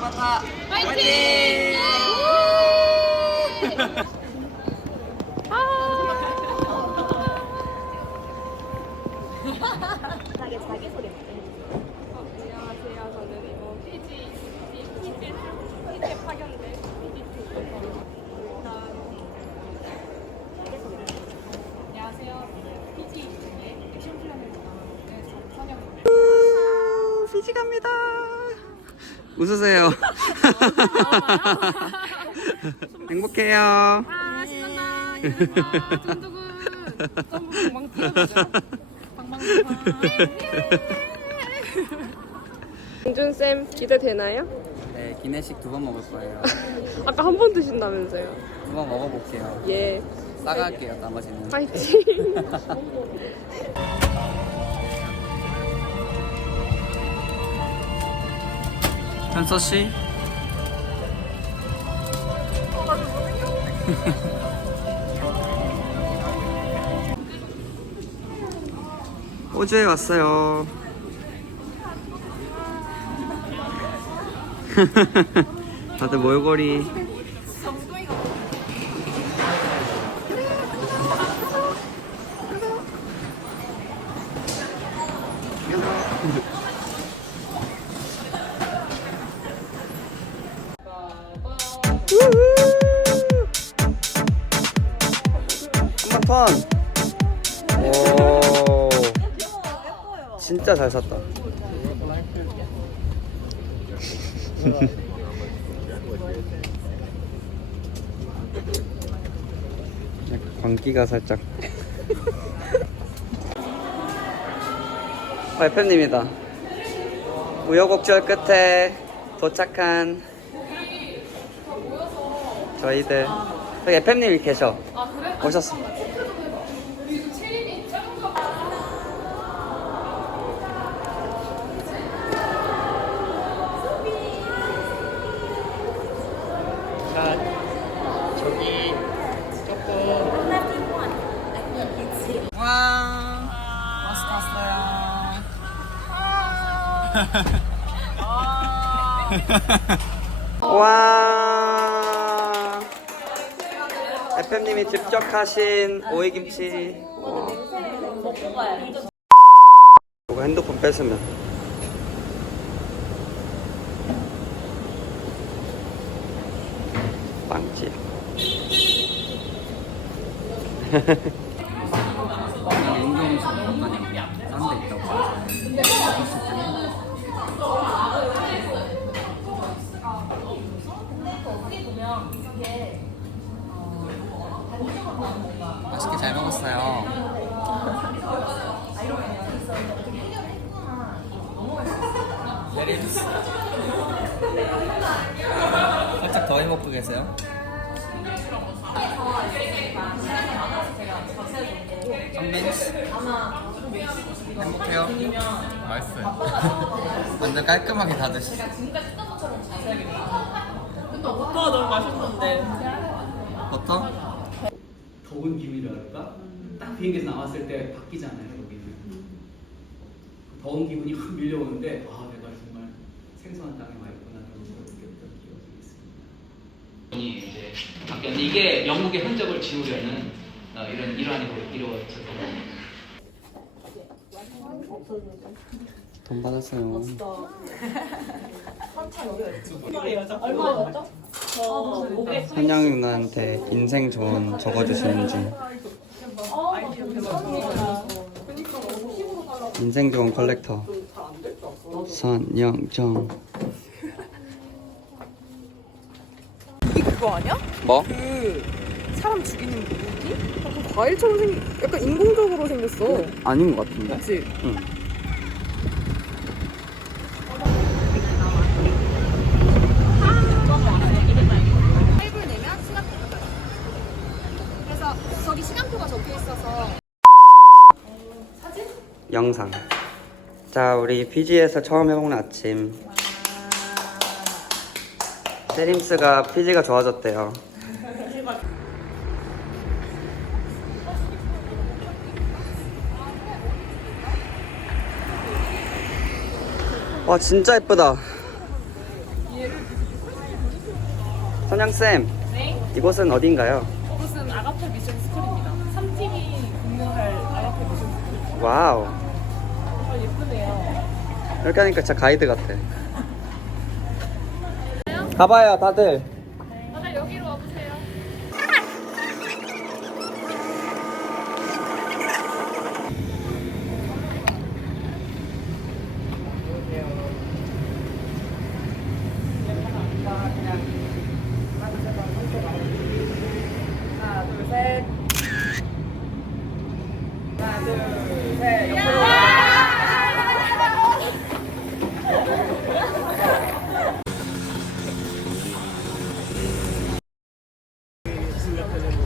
기바타 파이팅! 안녕하세요. 저는 이번 PG PG PG 파견대 PG2 일단 안녕하세요. PG 액션 플랜을 나가는데 선영인데 피지 갑니다 웃으세요. 행복해요. 아 신난다. 이러다 두근두근 너무 방방 뛰어보자 방방방방 용준 쌤 기대되나요? 네 기내식 두 번 먹을 거예요. 아까 한 번 드신다면서요? 두 번 먹어볼게요. 예. 싸갈게요 나머지는. 파이팅 현서 씨 호주에 왔어요. 다들 몰골이. 턴. 오. 진짜 잘 샀다. 광기가 살짝. 아, FM님이다. 우여곡절 끝에 도착한 저희들. 여기 FM님이 계셔. 오셨어. 자, 저기 조금. 와, 버스 탔어요. 와. FM님이 직접 하신 오이김치. 이거 핸드폰 뺏으면. 빵집. 맛있게 잘 먹었어요. 내리스. 살짝 더 해먹고 계세요. 행복해요. 맛있어요. 완전 깔끔하게 다 드시죠. 오빠가 너무 맛있는데 버터? 더운 기분이랄까? 딱 비행기에서 나왔을 때 바뀌잖아요, 여기는. 더운 기분이 확 밀려오는데, 아, 생소한 땅에 와 있구나, 라고 느꼈던 기억이 있습니다. 이제 바뀌었는데, 이게 영국의 흔적을 지우려는 어, 이런 일환으로 이루어졌던 거예요. 돈 받았어요. 선영 누나한테 인생 조언 적어주시는 중. 인생 조언 컬렉터. 선영정. 이게 그거 아니야? 뭐? 그 사람 죽이는 무기? 약간 과일처럼 생 약간 인공적으로 생겼어 아닌 것 같은데. 그치? 응. 할부를 내면 시간표가 떠요. 그래서 저기 시간표가 적혀 있어서 영상. 자, 우리 피지에서 처음 해먹는 아침. 세림스가 피지가 좋아졌대요. 와, 진짜 예쁘다. 선영쌤, 네. 이곳은 어딘가요? 이곳은 아가페 미션 스쿨입니다. 3팀이 근무할 아가페 미션 스쿨. 와우. 아, 예쁘네요. 이렇게 하니까 진짜 가이드 같아. 가봐요 다들 다들 여기로 와보세요. 하나, 둘, 셋. Gracias.